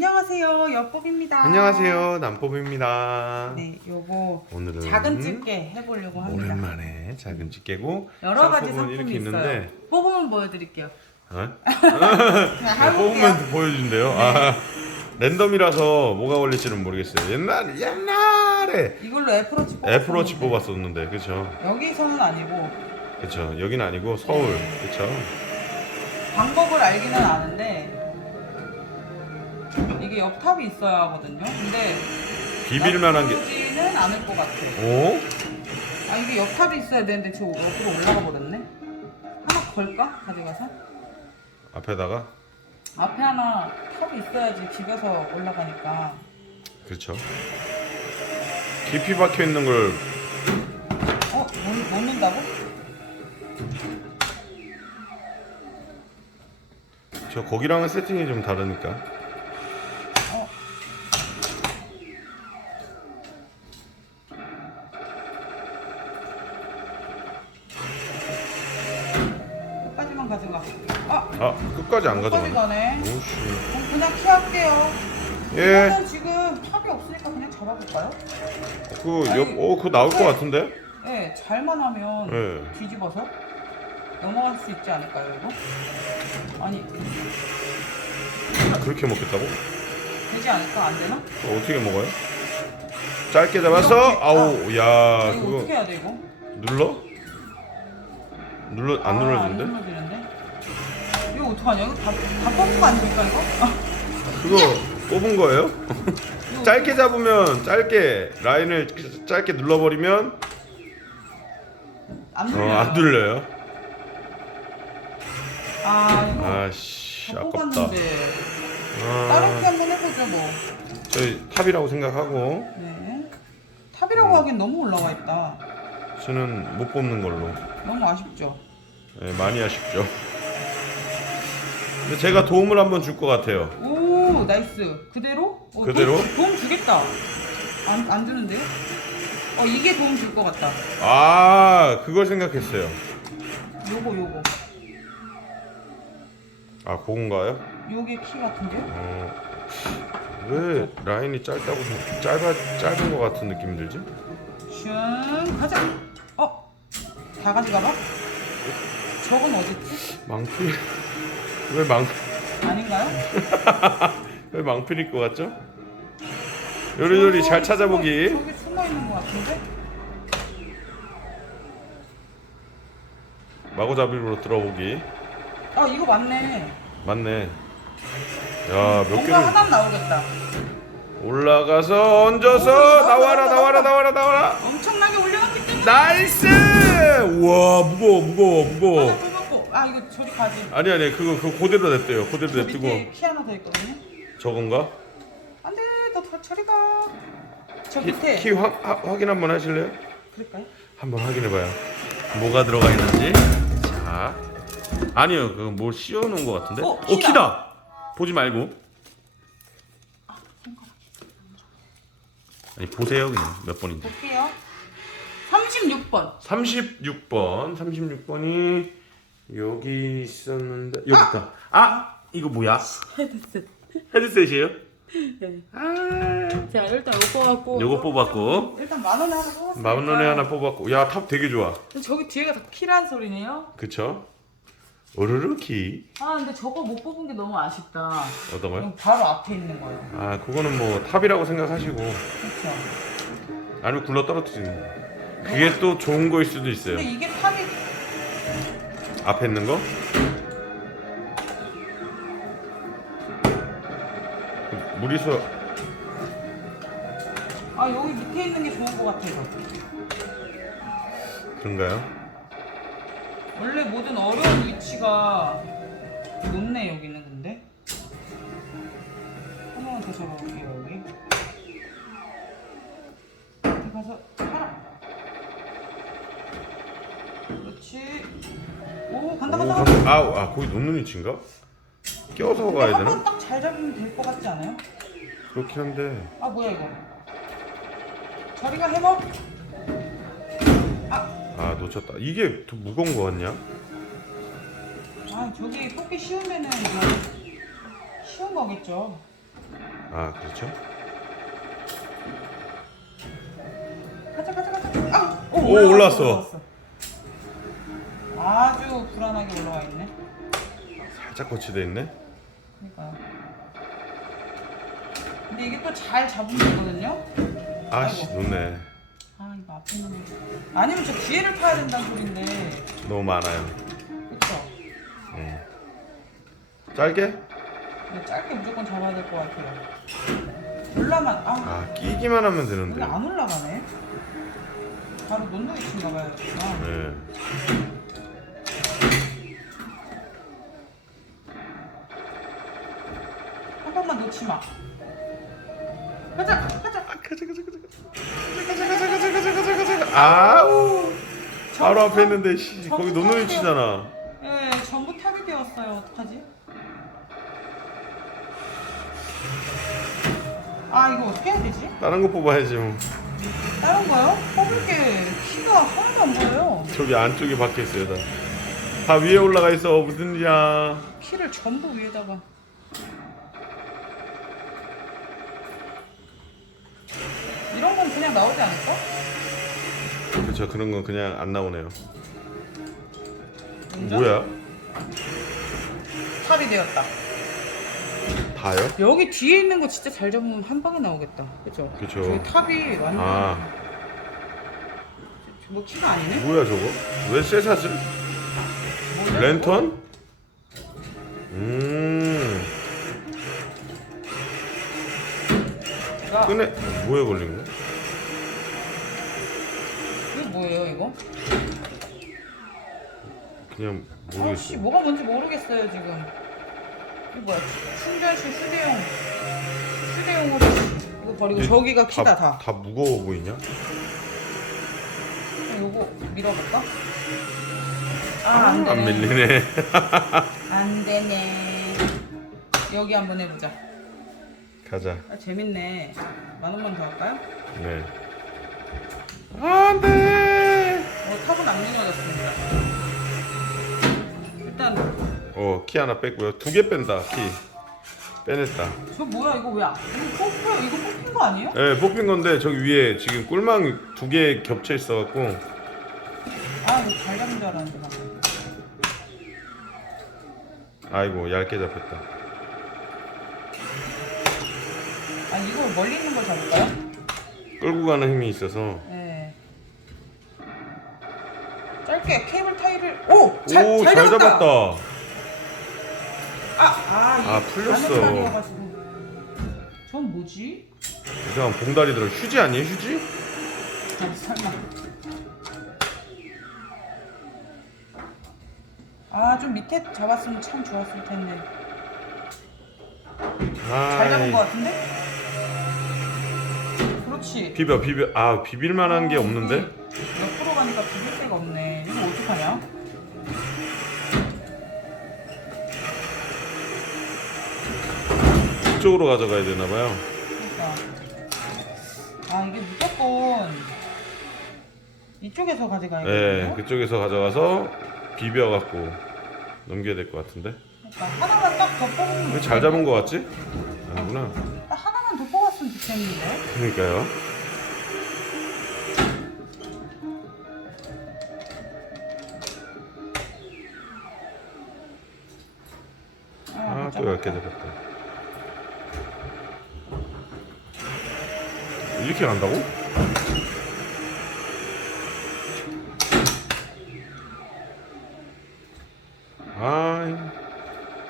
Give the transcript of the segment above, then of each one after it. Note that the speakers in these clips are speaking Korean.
안녕하세요, 여법입니다. 안녕하세요 남법입니다 네, 요거 오늘은 작은 집게 해보려고 합니다. 오랜만에 작은 집게고 여러 가지 상품은 상품이 이렇게 있어요. 있는데 뽑으면 보여드릴게요. 어? 네. 뽑으면 보여준대요 아, 랜덤이라서 뭐가 걸릴지는 모르겠어요 옛날, 옛날에 이걸로 애플워치 뽑 애플워치 뽑았었는데 그쵸 여기서는 아니고 그쵸 여긴 아니고 서울 그쵸 방법을 알기는 아는데 이게 옆탑이 있어야 하거든요. 근데 비빌만한 게 나쁘지는 않을 것 같아. 오? 아 이게 옆탑이 있어야 되는데 지금 옆으로 올라가 버렸네. 하나 걸까? 가져가서? 앞에다가 앞에 하나 탑이 있어야지 비벼서 올라가니까. 그렇죠 깊이 박혀 있는 걸 어? 놓, 놓는다고? 저 거기랑은 세팅이 좀 다르니까 끝까지 안 끝까지 가져가네 가네. 오씨 그냥 키할게요. 예. 이거는 지금 탑이 없으니까 그냥 잡아볼까요? 그 아니, 옆, 어, 그거 나올 것 같은데? 네, 잘만 하면 예. 뒤집어서 넘어갈 수 있지 않을까요, 이거? 아니, 그렇게 먹겠다고? 되지 않을까? 안 되나? 그거 어떻게 먹어요? 짧게 잡았어? 이렇게. 아우, 야, 아, 이거 그거 어떻게 해야 돼, 이거? 눌러? 눌러 안 아, 눌러지는데? 안 눌러지는데? 이거 어떡하냐? 이거 다, 다 뽑은 거 아닙니까, 이거? 아, 그거 뽑은 거예요? 짧게 잡으면 짧게 라인을 짧게 눌러버리면 안 어, 눌려요. 안 눌려요. 아, 이거 아씨, 다 아깝다. 뽑았는데. 다른 게 아, 한번 해보죠, 뭐. 저희 탑이라고 생각하고 네. 탑이라고 음. 하기엔 너무 올라와 있다. 저는 못 뽑는 걸로. 너무 아쉽죠? 네, 많이 아쉽죠. 근데 제가 도움을 한번 줄 것 같아요. 오, 나이스. 그대로? 어, 그대로? 도움, 도움 주겠다. 안, 안 주는데요? 어, 이게 도움 줄 것 같다. 아, 그걸 생각했어요. 요거, 요거. 아, 그건가요? 요게 키 같은데요? 어, 왜 라인이 짧다고 생- 짧아 짧은 것 같은 느낌이 들지? 슝, 가자. 어, 다 가져가봐. 저건 어딨지? 망필 왜 망? 아닌가요? 왜 망필일 것 같죠? 요리요리 잘 찾아보기. 저기 숨어 있는 것 같은데? 마구잡이로 들어보기. 아, 이거 맞네. 맞네. 야, 몇 뭔가 개를 하나 나오겠다. 올라가서 얹어서 오, 나와라 나와라. 나와라 나와라. 엄청나게 올려놨기 때문에. 나이스! 우와 무거워 무거워 무거워. 아, 이거 저리 가지. 아니 아니 그거 그거 그대로 냈대요. 그대로 저 냅두고 밑에 키 하나 더 있거든요. 저건가? 안 돼, 너더 저리 가. 저 키, 밑에. 키 확, 하- 확인 한번 하실래요? 그럴까요? 한번 확인해봐요. 뭐가 들어가 있는지. 자, 아니요, 그거 뭐 씌워놓은 것 같은데. 어, 어, 키다. 키다. 보지 말고. 아니 보세요 그냥 몇 번인지. 볼게요. 36번. 36번, 36번이 여기 있었는데 여기 있다. 아, 이거 뭐야? 헤드셋. 헤드셋이에요? 네. 아, 자, 일단 요거 갖고. 요거 뽑았고. 일단 만 원에 하나 뽑았어요. 만 원에 하나 뽑았고. 야, 탑 되게 좋아. 저기 뒤에가 다 키란 소리네요. 그쵸? 오르르 키. 아, 근데 저거 못 뽑은 게 너무 아쉽다. 어떤 거요? 그럼 바로 앞에 있는 거예요. 아, 그거는 뭐 탑이라고 생각하시고 그렇죠. 아니면 굴러 떨어뜨리는 거. 그게 또 좋은 거일 수도 있어요. 근데 이게 탑이 앞에 있는 거? 무리수 아 여기 밑에 있는 게 좋은 것 같아서. 그런가요? 원래 모든 어려운 위치가 높네 여기는 근데. 하나만 더 잡아볼게요 여기. 이렇게 간다 간다. 간다. 아, 아 거기 놓는 위치인가? 껴서 가야 되나? 한번 딱잘 잡으면 될 것 같지 않아요? 그렇긴 한데 아 뭐야 이거? 저리가 해먹. 아 놓쳤다. 이게 더 무거운 거 같냐? 아 저기 뽑기 쉬우면은 이거 쉬운 거겠죠. 아 그렇죠? 가자 가자 가자. 아, 오, 오, 올라갔어, 올라왔어. 아주 불안하게 올라와 있네. 살짝 거치돼 있네. 그러니까요. 근데 이게 또 잘 잡으면 되거든요. 아씨 아이고. 놓네. 아 이거 앞에 있는 거. 아니면 저 뒤에를 파야 된다는 소린데. 너무 많아요. 그쵸? 음. 짧게? 근데 짧게 무조건 잡아야 될 것 같아요. 올라만 아 아 끼기만 하면 되는데. 안 올라가네. 바로 논동이 친가 봐요. 지금. 네. 한 번만 놓지 마. 가자 가자. 가자 가자 가자 가자 가자 가자 가자 가자 가자 가자. 아우. 바로 앞에 있는데 씨 거기 노노이 치잖아. 예, 전부 탑이 되었어요. 어떡하지? 아 이거 어떻게 해야 되지? 다른 거 뽑아야지 뭐. 다른 거요? 뽑을 게 키가 하나도 안 보여요. 저기 안쪽에 박혀 있어요 다. 다 위에 올라가 있어 무슨 일이야? 키를 전부 위에다가. 이런 건 그냥 나오지 않을까? 그렇죠 그런 건 그냥 안 나오네요. 인정? 뭐야? 탑이 되었다. 다요? 여기 뒤에 있는 거 진짜 잘 잡으면 한 방에 나오겠다. 그죠? 그쵸. 저기 탑이 완전 아 뭐 키가 아니네? 뭐야 저거? 왜 쇠사슬? 랜턴? 음 이거? 끈에 뭐에 걸린 거야? 이거 뭐예요 이거? 그냥 아씨 모르겠어. 뭐가 뭔지 모르겠어요 지금. 이거 뭐야? 충전실 휴대용 휴대용으로 이거 버리고 저기가 키다 다. 다 무거워 보이냐? 그럼 요거 밀어볼까? 아, 안 안 되네. 밀리네. 안 되네. 여기 한번 해보자. 가자. 아, 재밌네. 만 원만 더 할까요? 네. 키 하나 뺐고요. 두 개 뺀다. 키. 빼냈다. 저 뭐야 이거 왜 안- 이거 뽑혀요? 이거 뽑힌 거 아니에요? 예, 뽑힌 건데 저기 위에 지금 꿀망 두 개 겹쳐 있어 갖고 아 이거 잘 잡는 줄 알았는데 방금. 아이고, 얇게 잡혔다. 아 이거 멀리 있는 걸 잡을까요? 끌고 가는 힘이 있어서 네. 짧게 케이블 타이를 오! 잘, 오, 잘, 잘 잡았다. 아, 아, 풀렸어. 전 뭐지? 이상한 봉다리 들어. 휴지 아니에요, 휴지? 아, 설마. 아, 좀 밑에 잡았으면 참 좋았을 텐데. 잘 잡은. 거 같은데? 그렇지. 비벼, 비벼. 아, 비빌 만한 게 없는데? 옆으로 가니까 비빌 데가 없네. 이거 어떡하냐? 이쪽으로 가져가야 되나 봐요. 그러니까. 아, 이게 무조건 이쪽에서 예, 가져가야겠네요. 그쪽에서 가져가서 비벼 갖고 넘겨야 될 것 같은데. 그러니까 하나만 딱 더 뽑으면 왜 잘 잡은 것 같지? 아니구나. 딱 하나만 더 뽑았으면 좋겠는데. 그러니까요. 아, 못또 얇게 잡았다. 잡았다. 이렇게 간다고? 아,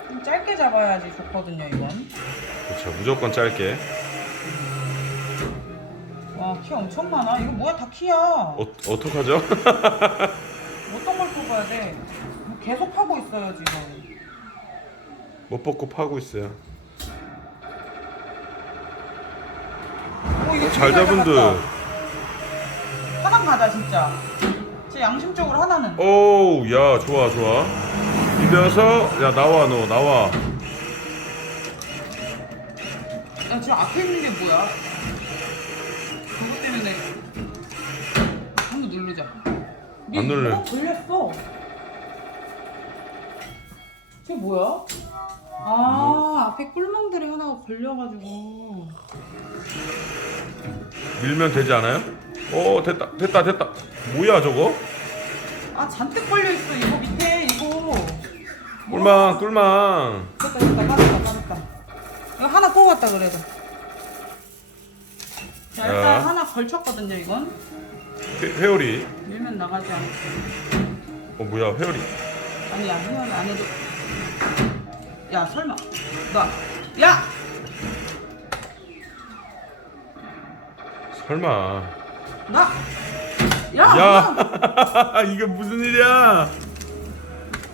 좀 짧게 잡아야지 좋거든요, 이건. 그렇죠. 무조건 짧게. 와, 키 엄청 많아. 이거 뭐야, 다 키야. 어, 어떡하죠? 어떤 걸 뽑아야 돼? 뭐 계속 하고 있어요, 지금. 못 벗고 파고 있어요. 잘 잡은 듯. 하나 가자, 진짜. 제 양심적으로 하나는. 오우, 야, 좋아, 좋아. 비벼서, 야, 나와, 너, 나와. 야, 지금 앞에 있는 게 뭐야? 그것 때문에. 한번 누르자. 안. 뭐가 걸렸어. 쟤 뭐야? 아 앞에 꿀망들이 하나가 걸려가지고. 밀면 되지 않아요? 오 됐다 됐다 됐다. 뭐야 저거? 아 잔뜩 걸려있어. 이거 밑에 이거. 꿀망 꿀망. 됐다 됐다. 빠졌다 빠졌다. 이거 하나 뽑았다 그래도. 자 일단 자. 하나 걸쳤거든요 이건. 회, 회오리. 밀면 나가지 않고 어 뭐야 회오리. 아니야 회원 안 해도 야 설마 나 야! 설마 나! 야! 야 이게 무슨 일이야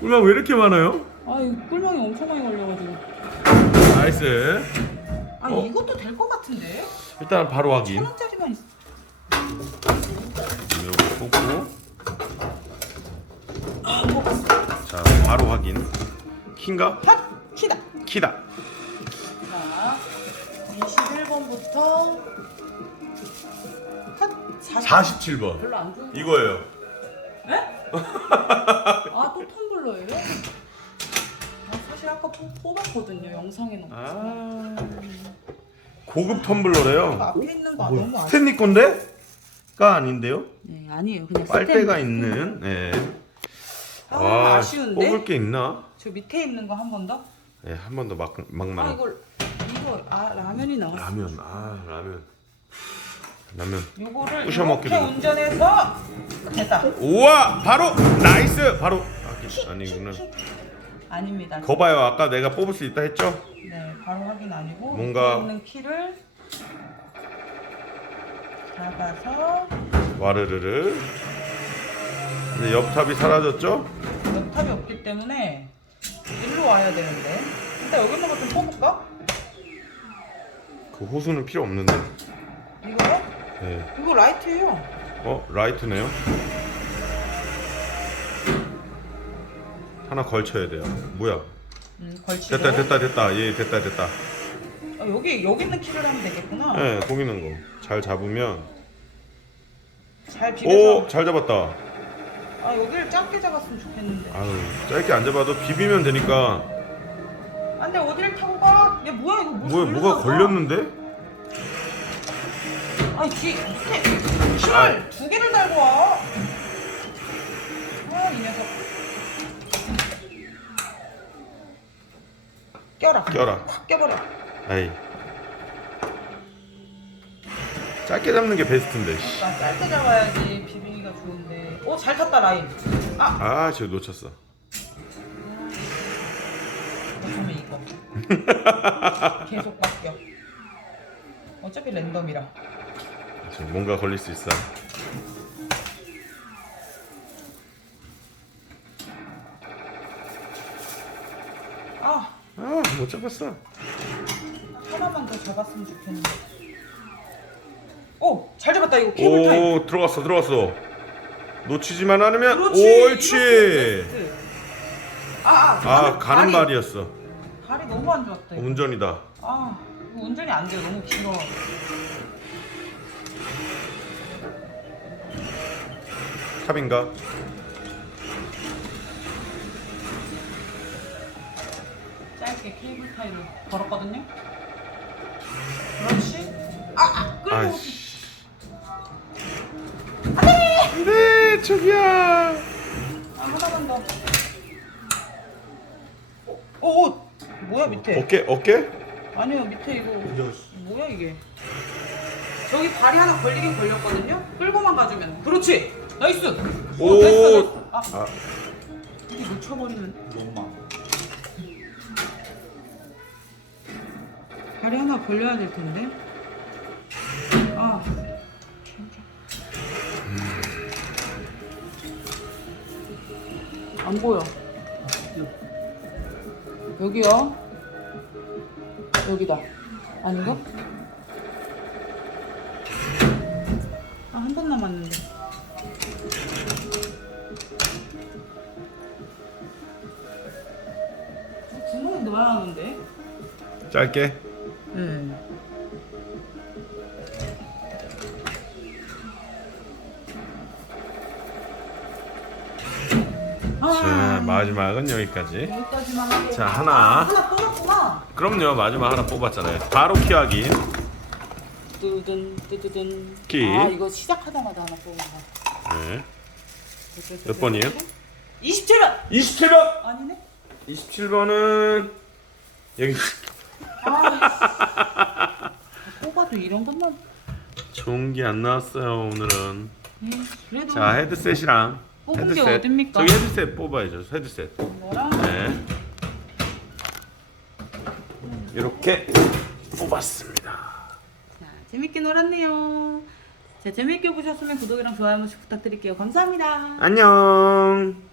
꿀망 왜 이렇게 많아요? 아 이거 꿀망이 엄청 많이 걸려가지고 나이스 아 어? 이것도 될 것 같은데? 일단 바로 확인 천 원짜리만 있어 이렇게 뽑고 아자 바로 확인 킨가? 핫! 키다 자 21번부터 핫! 40. 47번 별로 안 좋은 거 이거예요 에? 아또 텀블러예요? 아 사실 아까 뽑- 뽑았거든요 영상에는 아 고급 텀블러래요 앞에 있는 거 너무 아쉽 스탠리 건데? 가 아닌데요? 네 아니에요 그냥 빨대가 스탠- 있는 예. 아, 아쉬운데? 뽑을 게 있나? 저 밑에 있는 거 한 번 더? 예, 한 번 더 막, 아 막나 이걸 이거 아 라면이 나왔어. 라면 아 라면. 라면. 요거를 부셔 이렇게 먹기도. 운전해서 됐다. 우와 바로 나이스 바로. 아, 아니구나 아닙니다. 거 봐요. 아까 내가 뽑을 수 있다 했죠? 네 바로 확인 아니고 뭔가- 있는 키를 잡아서 와르르르. 근데 옆탑이 사라졌죠? 옆탑이 없기 때문에 일로 와야 되는데. 일단 여기 있는 거좀 뽑을까? 그 호수는 필요 없는데. 이거요? 예. 이거 라이트예요. 어 라이트네요? 하나 걸쳐야 돼요. 뭐야? 음, 걸치고 됐다 됐다 됐다. 예 됐다 됐다. 아, 여기 여기 있는 키를 하면 되겠구나. 예 거기는 거. 잘 잡으면. 잘 비벼서. 오 잘 잡았다 아 여기를 짧게 잡았으면 좋겠는데 아유 짧게 안 잡아도 비비면 되니까 안돼 어디를 타고 가? 야 뭐야 이거 뭐 뭐야 뭐가 걸렸는데? 아니 뒤 밑에 키를 아이. 두 개를 달고 와. 아이 녀석. 껴라. 껴라. 확 껴버려. 아이 짧게 잡는 게 베스트인데 씨. 나 짧게 잡아야지 비비기가 좋은데. 오잘 탔다 라인. 아아 지금 놓쳤어 어쩌면 이거. 계속 바뀌어. 어차피 랜덤이라. 지금 뭔가 걸릴 수 있어 아 아 못 잡았어 하나만 더 잡았으면 좋겠는데. 오 잘 잡았다 이거 케이블 타임. 오 들어갔어 들어갔어 놓치지만 않으면 그렇지. 옳지 이렇게. 아, 아, 아 가는 다리, 말이었어 다리 너무 안 좋았다. 이거. 운전이다 아, 이거 운전이 안 돼요. 너무 길어. 탑인가? 짧게 케이블 타이를 걸었거든요. 그렇지. 아, 아 끌고. 아이씨 안돼 아, 하나만 더. 오, 오, 뭐야 밑에? 어깨 어깨? 아니요 밑에 이거 뭐야 이게? 저기 발이 하나 걸리긴 걸렸거든요. 끌고만 가주면. 그렇지. 나이스. 오, 오. 나이스, 나이스. 아, 아 이게 놓쳐버리면 너무. 발이 하나 걸려야 될 텐데. 안 보여. 여기요. 여기다. 아닌가? 아, 한 번 남았는데. 구멍이 넣어야 하는데. 짧게 자 마지막은 여기까지. 여기까지만. 자, 하나. 하나 뽑았구나. 그럼요 마지막 하나 뽑았잖아요. 바로 키 확인. 뜨든 뜨드든. 키. 아 이거 시작하자마자 하나 뽑은 거. 네. 몇 번이에요? 27번. 27번. 아니네. 27번은 여기 아. 뽑아도 이런 것만. 좋은 게 안 나왔어요 오늘은. 예, 그래도 자 헤드셋이랑 뽑은 게 어딥니까? 저기 헤드셋 뽑아야죠 헤드셋. 이거랑 네. 이렇게 뽑았습니다. 자, 재밌게 놀았네요. 자, 재밌게 보셨으면 구독이랑 좋아요 한 번씩 부탁드릴게요. 감사합니다. 안녕.